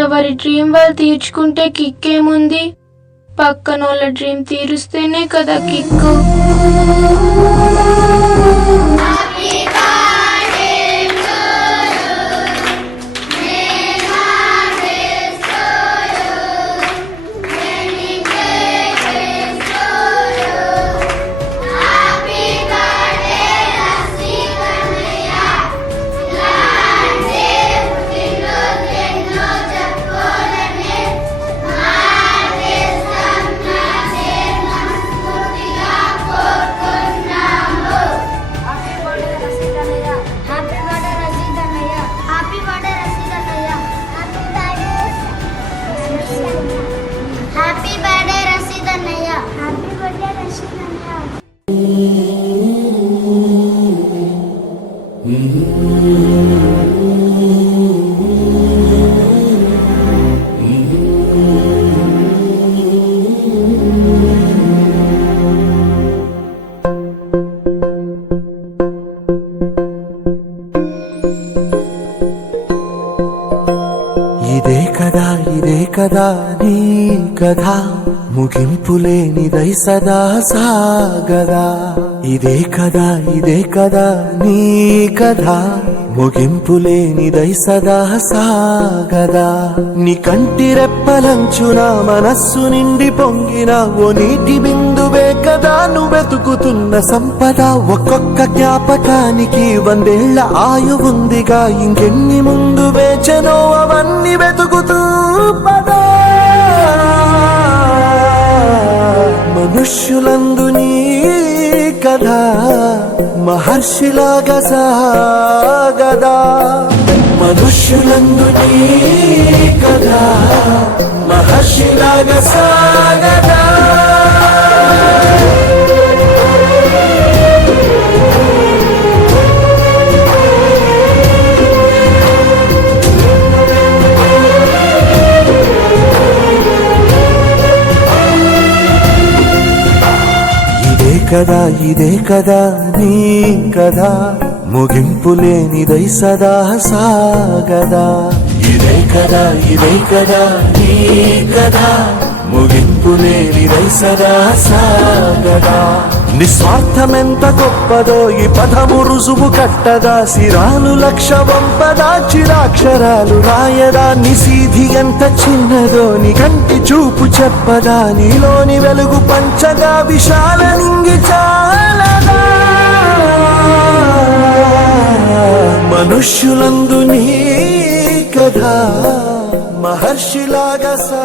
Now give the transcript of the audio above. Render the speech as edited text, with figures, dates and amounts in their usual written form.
ఎవరి డ్రీమ్ వాళ్ళు తీర్చుకుంటే కిక్కేముంది, పక్కనోళ్ళ డ్రీమ్ తీరుస్తేనే కదా కిక్కు. ఇదే కదా నీ కథ, ముగింపులేనిదై సదా సాగదా. ఇదే కదా నీ కథ, ముగింపులేనిదై సదా సాగదా. నీ కంటి రెప్పలంచున మనస్సు నిండి పొంగిన ఓ నీటి బిందువే కదా నువ్వెతుకుతున్న సంపద. ఒక్కొక్క జ్ఞాపకానికి 100 ఏళ్ల ఆయువుందిగా, ఇంకెన్ని ముందు వేచనో అవన్నీ వెతుకుతూ పదా. మనుష్యులందు నీ కథ మహర్షిలాగా సాగదా. మనుష్యులందు నీ కథ మహర్షిలాగా సాగదా. ఇదే కదా నీ కథ, ముగింపులేనిదై సదా సాగదా. ఇదే కదా నీ కథ, ముగింపులేనిదై సదా సాగదా. నిస్వార్థమెంత గొప్పదో ఈ పదము రుజువు కట్టదా. సిరాలు లక్ష వంపదా, చిరాక్షరాలు రాయదా. నిసీధి ఎంత చిన్నదో నీ కంటి చూపు చెప్పదా. నీలోని వెలుగు పంచగా విశాల నింగి చాలదా. మనుష్యులందు నీ కథ మహర్షిలాగా సా